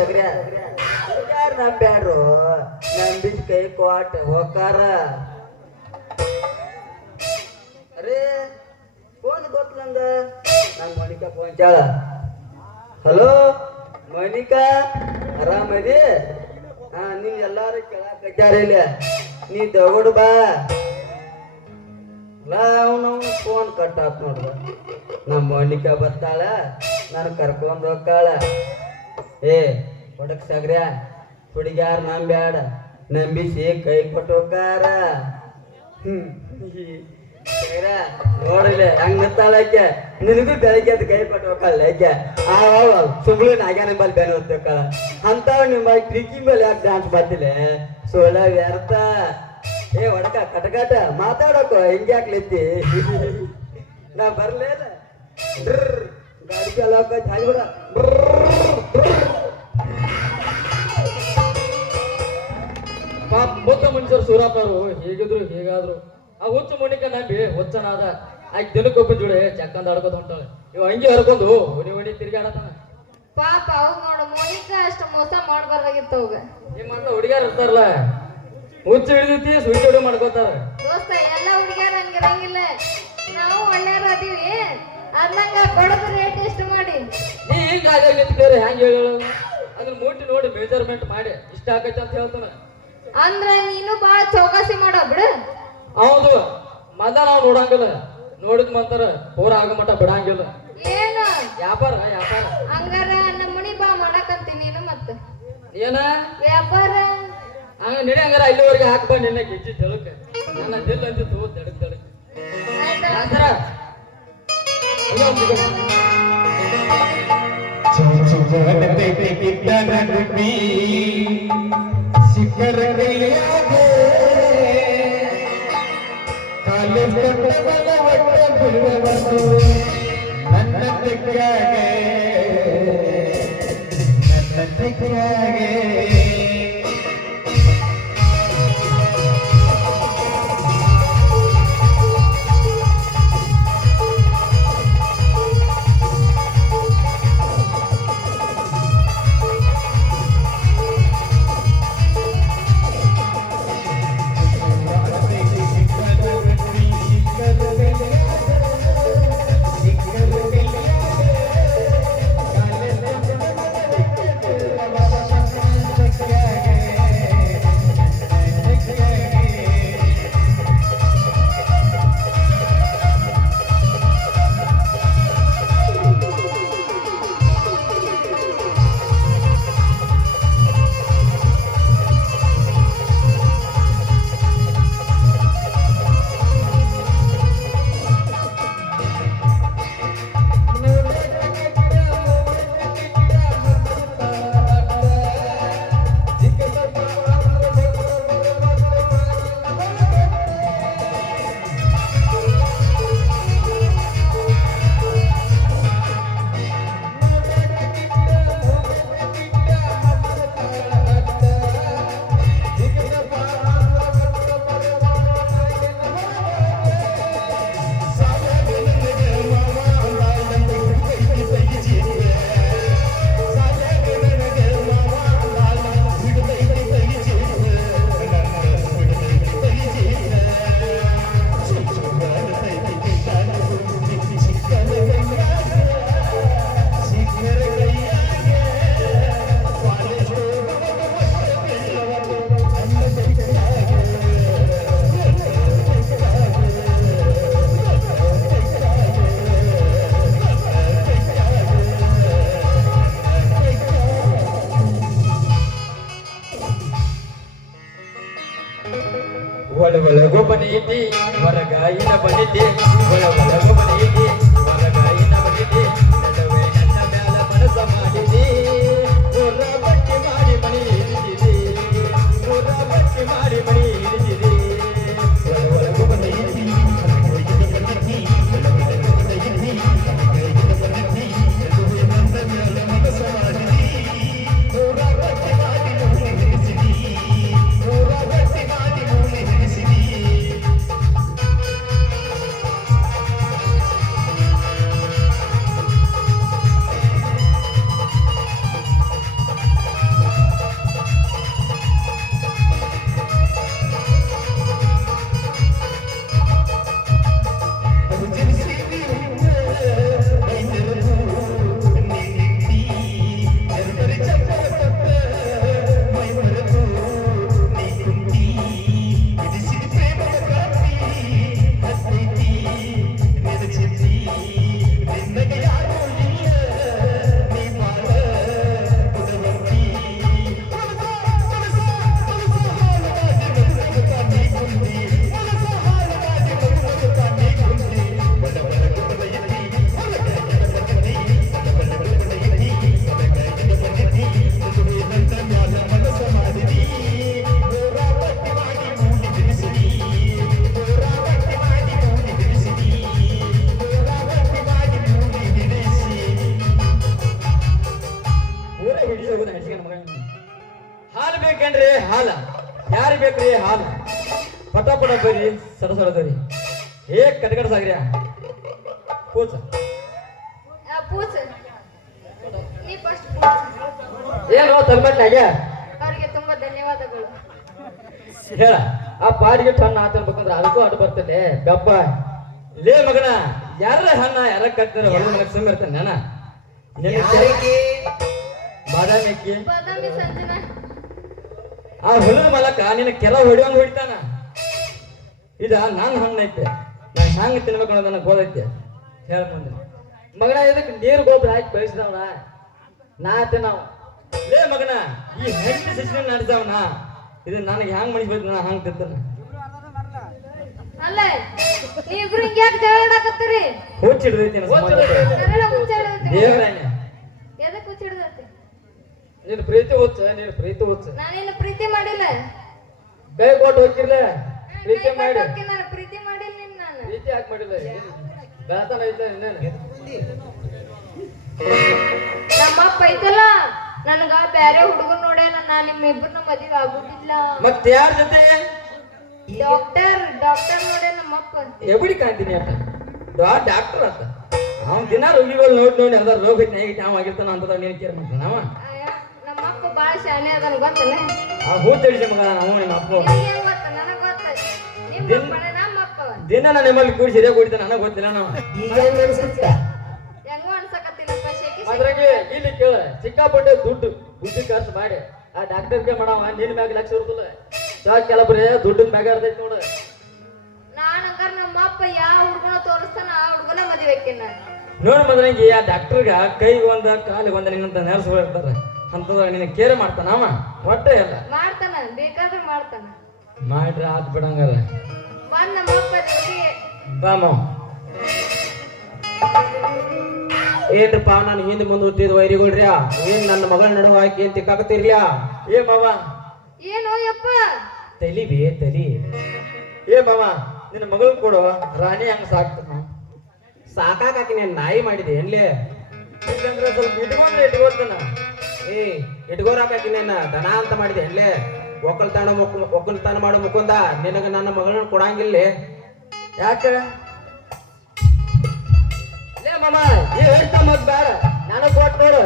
ಸಗ್ರ ಯಾರು ನಂಬ್ಯಾಡ್ರು ನಂಬಿದ ಕೈ ಕೋಟ್ ಹೋಕಾರ ಅರೇ, ಫೋನ್ ಗೊತ್ತು ನಂಗ. ನಂಗೆ ಮಣಿಕಾ ಫೋನ್ ಚಾಳ ಹಲೋ ಮಣಿಕಾ ಆರಾಮದಿ ಹಾ ನೀ ಎಲ್ಲಾರು ಕೇಳಾಕತ್ಯಾರ ಇಲ್ಲ? ನೀ ತಗೊಡು ಬಾ. ಅವನವನು ಫೋನ್ ಕಟ್ ಆತ್ ನೋಡ್ದ ನಮ್ಮ ಮಣಿಕಾ ಬರ್ತಾಳ, ನಾನು ಕರ್ಕೊಂಡ್ ಹೋಗ್ತಾಳ. ಏ ಹೊಡಕ್ ಸಗ್ರ ಹುಡುಗ್ಯಾರ ನಂಬ್ಯಾಡ. ನಂಬಿಸಿ ಕೈ ಕೊಟ್ಟೋಕಾರ ನೋಡಿಲ್ಲ ಹಂಗ ನಿತ್ತಾಳಕ್ಕೆ ನಿನಗೂ ಬೆಳಗ್ಗೆ ಅದು ಕೈ ಕೊಟ್ಟೋಕಲ್ಲ ಯಾಕೆ ಆ ಸುಮ್ಳು ನಾಗ್ಯ ನಿಂಬಲ್ಲಿ ಬೆನ್ ಹೊತ್ತೋಕಳ ಅಂತಾವ್ ನಿಮ್ಮ ಟ್ರಿಕ್ಕಿ ಮೇಲೆ ಯಾಕೆ ಡಾನ್ಸ್ ಬರ್ತಿಲ್ಲ ಸೋಳ ವ್ಯರ್ಥ. ಏ, ಒಡಕ, ಕಟಕಟ. ಮಾತಾಡೋಕ, ಹಿಂಗೆ ಯಾಕ್ಲೆತ್ತಿ ನಾ ಬರ್ಲೇ ಗಾಡಿ ಚಾಲಕ ಚಾಲಿ ಬಿಡ. ಪಾಪ ಮುತ್ತ ಮನುಷ್ಯರು ಸೂರಾಪರು ಹೇಗಿದ್ರು ಹೇಗಾದ್ರು. ಆ ಹುಚ್ಚ ಮುಣಿಕ ನಂಬಿ ಹುಚ್ಚನಾದ ಆಕೆ ದಿನಕ್ಕೊಬ್ಬ ಜೋಡಿ ಚಕ್ಕಂದ ಆಡ್ಕೋತ ಹೊಂಟಾಳೆ. ಇವ ಹಂಗೆ ಹರ್ಕೊಂಡು ಹೊಡಿ ಹೊಡಿ ತಿರ್ಗಾಡತಾನ ಪಾಪ ಅವ್ ನೋಡು ಮೋನಿಕ ಅಷ್ಟು ಮೋಸ ಮಾಡ್ಬಾರ್ದಾಗಿತ್ತು ನಿಮ್ಮ ಅಂತ ಹುಡುಗಿಯರ್ ಇರ್ತಾರಲ್ಲ ಹುಚ್ಚ ಹಿಡಿದೈತಿ ಸುಳ್ಳು ಹಿಡಿದು ಮಾಡ್ಕೋತಾರ. ದೋಸ್ತ ಎಲ್ಲ ಹುಡುಗಿಯರ್ ಹಂಗಿರಂಗಿಲ್ಲ ನಾವು ಒಳ್ಳೆಯವ್ರು ಅದೀವಿ. ಅದ್ನಂಗ ಬಡದ ರೇಟ್ ಎಷ್ಟು ಮಾಡಿ. ನೀ ಹಿಂಗ ಆಗಾಗಿದ್ರೆ ಹೆಂಗ್ ಹೇಳು ಅದನ್ನ ಮುಟ್ಟಿ ನೋಡಿ ಮೆಜರ್ಮೆಂಟ್ ಮಾಡಿ ಇಷ್ಟ ಆಗೈತೆ ಅಂತ ಹೇಳ್ತಾನ. ಅಂದ್ರ ನೀನು ಬಾ ಚೌಕಾಸಿ ಮಾಡೋ ಬಿಡು ಹೌದು ಮದ ನಾವು ನೋಡಂಗಿಲ್ಲ ನೋಡಿದ್ ಮಂತರ ಪೂರ ಆಗಮಟ ಮಟ್ಟ ಬಿಡಂಗಿಲ್ಲ ಏನು ವ್ಯಾಪಾರ ವ್ಯಾಪಾರ ಹಂಗಾರ ನಮ್ಮ ಮುನಿ ಬಾ ಮಾಡಕಂತೀನಿ ನೀನು ಮತ್ತ ಏನ ವ್ಯಾಪಾರ ಹಂಗ ನಡಿ ಹಂಗಾರ ಇಲ್ಲಿವರೆಗೆ ಹಾಕ್ಬ ನಿನ್ನ ಗಿಜ್ಜಿ ಜಳಕ ನನ್ನ ದಿಲ್ ಅಂತಿತ್ತು ದಡಕ್ ದಡಕ್ ಆಯ್ತಾ ಜಗತ್ತೆ ಶಿಖರ நன்னத்துக்காக நன்னத்துக்காக આઈને બને તે બોલા બોલા મને એ ಸಡದರಿ ಏ ಕಟಕಟ ಸಾಗ್ರ್ಯಾ ಪೂಜ ಪೂಜ್. ನೀ ಫಸ್ಟ್ ಪೂಜ್. ಏನು ತಲ್ಮಟ್ನಾಗ ಅವರಿಗೆ ತುಂಬಾ ಧನ್ಯವಾದಗಳು. ಹೇಳ ಆ ಪಾಡಿಗೆ ಹಣ್ಣು ಆತನ್ಬೇಕಂದ್ರ ಅದಕ್ಕೂ ಅಡ್ಡು ಬರ್ತದೆ. ಗಪ್ಪ ಲೇ ಮಗನ ಯಾರ ಹಣ್ಣ ಯಾರ ಕಟ್ತಾರೆ ಒಳ್ಳೆ ಮನಕ್ಕೆ ಸುಮ್ಮ ಇರ್ತಾನೆ ನಾನ? ಬಾದಾಮಿ ಅಕ್ಕಿ. ಬಾದಾಮಿ ಸಂಜನಾ ಆ ಹೊಲದ ಮಲಕ ನಿನ್ನ ಕೆಲ ಹೊಡಿಯೋಂಗ್ ಹೊಡಿತಾನ. ಇದ ನಾನು ಹಣ್ಣೈತೆ ನಾನು ಹೆಂಗ್ ತಿನ್ಬೇಕು ಅನ್ನೋದು ನನಗೆ ಗೊತ್ತೈತೆ ಹೇಳ ಮುಂದೆ. ಮಗನ ಇದಕ್ಕೆ ನೀರು ಗೊಬ್ಬರ ಹಾಕಿ ಬೆಳೆಸಿದವನ. ನಾ ತಿನ್ನವ. ಲೇ ಮಗನ ಈ ಹೆಣ್ಣು ಶಿಶಿನ ನಡೆಸವನ. ಇದು ನನಗೆ ಹೆಂಗ್ ಮಣಿಸ್ಬೇಕು ನಾ ಹಂಗ್ ತಿಂತಾನ. ಅಲ್ಲ ನೀವಿಬ್ರು ಯಾಕೆ ಜಗಳ ಆಡಕತ್ತೀರಿ? ಹುಚ್ಚಿಡ್ದೈತಿ ಸರಳ ಹುಚ್ಚಾಡತ್ತೀರಿ ದೇವರಾಣೆ ಎದಕ್ ಹುಚ್ಚಿಡ್ದೈತಿ ನಿನ್ ಪ್ರೀತಿ ಹುಚ್ಚ ನೀನು ಪ್ರೀತಿ ಹುಚ್ಚ. ನಾನೇನು ಪ್ರೀತಿ ಮಾಡಿಲ್ಲ. ಕೈ ಕೊಟ್ಟು ಹೋಗಿರ್ಲ ಪ್ರೀತಿ ಮಾಡಿ. ನಾನು ಪ್ರೀತಿ ಮಾಡಿಲ್ಲ ನಿನ್ನ ನಾನು? ಪ್ರೀತಿ ಯಾಕೆ ಮಾಡಿಲ್ಲ ಬೆಳತನ ಐತೆ ಇನ್ನೇನು ನಮ್ಮಪ್ಪ ಐತಲ್ಲ ನನಗ ಬ್ಯಾರೆ ಹುಡುಗರು ನೋಡ ನಾ ನಿಮ್ಮ ಇಬ್ಬರನ್ನ ಮದುವೆ ಆಗುದಿಲ್ಲ ಮತ್ತೆ ಯಾರ ಜೊತೆ? ಡಾಕ್ಟರ್ ಡಾಕ್ಟರ್ ನೋಡ್ಯಾನ ನಮ್ಮಪ್ಪ. ಎಬಡಿ ಕಾಣ್ತೀನಿ ಅಪ್ಪ. ಡಾಕ್ಟರ್ ಆತ ಅವ್ನ ದಿನ ರೋಗಿಗಳು ನೋಡಿ ನೋಡಿ ಅದ ರೋಗ ಐತಿ ಅವ ಆಗಿರ್ತಾನ ಅಂತ ನೀನು ಕೇರ್ ಮಾಡ್ತಾನ ನಮ್ಮ ಅಪ್ಪ ನಮ್ಮಪ್ಪ ಬಾಳ ಶಾನೆ ಅದನ್ ಗೊತ್ತಲ್ಲ? ಆ ಹೂ ತಿಳಿಸಿ ಮಗ ಅವ ನಿಮ್ಮ ಅಪ್ಪ ದಿನ ನಾನು ನಿಮ್ಮಲ್ಲಿ ಕೂಡಿ ಸರಿಯಾಗಿ ಕೂಡಿದ್ದೆ ನನಗೆ ಗೊತ್ತಿಲ್ಲ ನಾವು. ಹೆಂಗೋ ಅನ್ಸಕತ್ತಿಲ್ಲಪ್ಪ ಶೇಕಿ ಅದ್ರಾಗೆ ಇಲ್ಲಿ ಕೇಳ ಸಿಕ್ಕಾಪಟ್ಟೆ ದುಡ್ಡು ದುಡ್ಡು ಖರ್ಚು ಮಾಡಿ. ಆ ಡಾಕ್ಟರ್ಗೆ ಮಾಡವ ನಿನ್ ಮ್ಯಾಗ ಲಕ್ಷ ಇರುದಿಲ್ಲ ಸಾ ಕೆಲಬ್ರೆ ದುಡ್ಡಿನ ಮ್ಯಾಗ ಇರ್ತೈತಿ ನೋಡು. ನಾನ್ ಹಂಗಾರ ನಮ್ಮಪ್ಪ ಯಾವ ಹುಡುಗನ ತೋರಿಸ್ತಾನ ಆ ಹುಡುಗನ ಮದುವೆ ನಾನು. ನೋಡ್ ಮದ್ರಂಗಿ ಆ ಡಾಕ್ಟರ್ಗ ಕೈಗೆ ಒಂದ ಕಾಲಿಗೆ ಒಂದ ನಿನ್ನಂತ ನರ್ಸ್ಗಳು ಇರ್ತಾರ. ಅಂತಂದ್ರೆ ನಿನ್ನ ಕೇರ್ ಮಾಡ್ತಾನ ಅವ. ಹೊಟ್ಟೆ ಇಲ್ಲ ಮಾಡ್ತಾನ ಬೇಕಾದ್ರೆ ಮಾಡ್ತಾನ. ಮಾಡ್ರಿ ಆತ್ ಬಿಡಂಗಲ್ಲ ಬಂದ್ ಪಾ ಏನ್ರಪ್ಪ ನಾನು ಹಿಂದೆ ಮುಂದೆ ಓದ್ತಿದ್ ವೈರಿಗಳ್ರಿ ಏನ್ ನನ್ನ ಮಗಳ ನಡುವ ಹಾಕಿ ಅಂತ ತಿಕ್ಕಾಕತ್ತಿರ್ಲ್ಯಾ ಏ ಮಾವ ಏನೋ ಯಪ್ಪ ತಲಿ ಬೇ ತಲಿ ಏ ಮಾವ ನಿನ್ನ ಮಗಳು ಕೊಡು ರಾಣಿ ಹಂಗ ಸಾಕ್ತಾನ ಸಾಕಾಕಿ ನೀನ್ ನಾಯಿ ಮಾಡಿದೆ ಏನ್ಲೇ ಇಲ್ಲಂದ್ರೆ ಸ್ವಲ್ಪ ಇಟ್ಕೊಂಡ್ರೆ ಇಟ್ಕೊತಾನ ಏ ಇಟ್ಕೋರಾಕಿ ನನ್ನ ದನ ಅಂತ ಮಾಡಿದೆ ಏನ್ಲೇ ಒಕ್ಕಲ್ತಾನ ಒಕ್ಕಲ್ತಾನ ಮಾಡೋ ಮುಕುಂದ. ನಿನಗೆ ನನ್ನ ಮಗಳನ್ನ ಕೊಡಂಗಿಲ್ಲ. ಯಾಕ? ಲೇ ಮಾಮ ಏ ಹೇಳ್ತಾ ಮತ್ ಬೇಡ ನನಗೆ ಕೊಟ್ಟು ನೋಡು.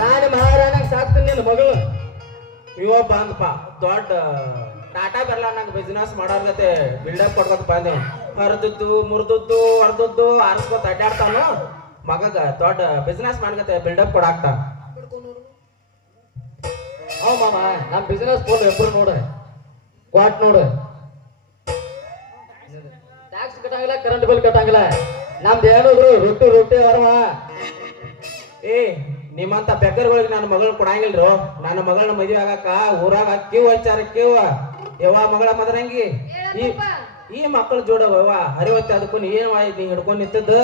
ರಾಣಿ ಮಹಾರಾಣಿ ಸಾಕ್ತೀನಿ ನಿನ್ನ ಮಗಳು. ಇವ ಬಂದಪ್ಪ ದೊಡ್ಡ ಟಾಟಾ ಬರಲ್ಲ ನಂಗೆ ಬಿಸ್ನೆಸ್ ಮಾಡೋರ್ಗತೆ ಬಿಲ್ಡಪ್ ಕೊಡ್ಕೊತ ಬಂದೆ. ಹರಿದದ್ದು, ಮುರಿದದ್ದು ಹರಿದುದ್ದು ಆರಿಸ್ಕೊತ ಅಡ್ಡಾಡ್ತಾನು ಮಗಗ ದೊಡ್ಡ ಬಿಸ್ನೆಸ್ ಮಾಡ್ಕತ್ತೆ ಬಿಲ್ಡಪ್ ಕೊಡಾಕ್ತಾನ. ಅವ್ ಮಾಮ ನಮ್ ಬಿಸಿನೆಸ್ ಫೋನ್ ಎಬ್ರು ನೋಡು. ಕ್ವಾಟ್ ನೋಡು. ಟ್ಯಾಕ್ಸ್ ಕಟ್ಟಂಗಿಲ್ಲ ಕರೆಂಟ್ ಬಿಲ್ ಕಟ್ಟಂಗಿಲ್ಲ. ನಮ್ದು ಏನಿದ್ರು ರೊಟ್ಟಿ ರೊಟ್ಟಿ ಅರವ. ಏ ನಿಮ್ಮಂತ ಬೆಕ್ಕರ್ಗಳಿಗೆ ನನ್ನ ಮಗಳು ಕೊಡಂಗಿಲ್ರು. ನನ್ನ ಮಗಳನ್ನ ಮದುವೆ ಆಗಾಕ ಊರಾಗ ಕ್ಯೂ ಹಚ್ಚಾರ ಕ್ಯೂ ಯವ್ವ ಮಗಳ ಮದರಂಗಿ ಈ ಈ ಮಕ್ಕಳ ಜೋಡವ ಯವ್ವ ಹರಿವತ್ತೆ ಅದಕ್ಕೂ ಏನ್ ನೀ ಹಿಡ್ಕೊಂಡ್ ನಿಂತದ್ದು?